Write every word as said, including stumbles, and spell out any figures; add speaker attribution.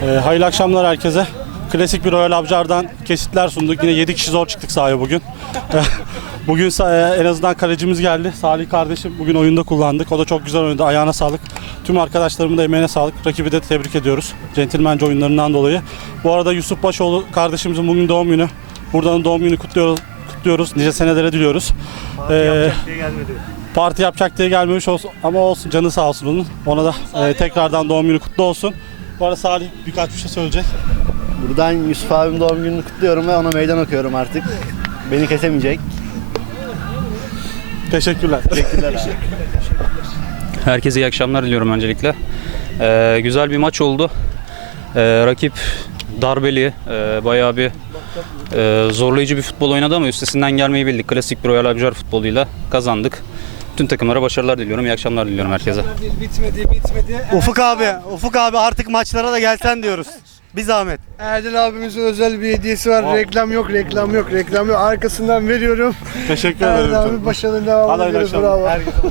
Speaker 1: Ee, hayırlı akşamlar herkese. Klasik bir Royal Abjar'dan kesitler sunduk. Yine yedi kişi zor çıktık sahaya bugün. Bugün en azından kalecimiz geldi. Salih kardeşim bugün oyunda kullandık. O da çok güzel oynadı. Ayağına sağlık. Tüm arkadaşlarımın da emeğine sağlık. Rakibi de tebrik ediyoruz. Centilmence oyunlarından dolayı. Bu arada Yusuf Başoğlu kardeşimizin bugün doğum günü. Buradan doğum günü kutluyoruz. kutluyoruz. Nice senelere diliyoruz.
Speaker 2: Parti
Speaker 1: ee,
Speaker 2: yapacak diye gelmedi.
Speaker 1: Parti yapacak diye gelmemiş olsun ama olsun, canı sağ olsun onun. Ona da e, tekrardan doğum günü kutlu olsun. Bu arada Salih birkaç bir şey söyleyecek.
Speaker 3: Buradan Yusuf abim doğum gününü kutluyorum ve ona meydan okuyorum artık. Beni kesemeyecek.
Speaker 1: Teşekkürler.
Speaker 3: Teşekkürler abi.
Speaker 4: Herkese iyi akşamlar diliyorum öncelikle. Ee, güzel bir maç oldu. Ee, rakip darbeli, e, bayağı bir e, zorlayıcı bir futbol oynadı ama üstesinden gelmeyi bildik. Klasik bir Royal Abjar futboluyla kazandık. Tüm takımlara başarılar diliyorum. İyi akşamlar diliyorum herkese.
Speaker 5: Bitmedi, bitmedi.
Speaker 2: Ufuk abi, Ufuk abi artık maçlara da gelsen diyoruz. Bir zahmet.
Speaker 5: Erdal abimizin özel bir hediyesi var. Reklam yok, reklam yok, reklam yok. Arkasından veriyorum.
Speaker 1: Teşekkür ederim.
Speaker 5: Erdal abi başarılı devam
Speaker 1: Hadi
Speaker 5: ediyoruz.
Speaker 1: akşamlar.
Speaker 5: Bravo.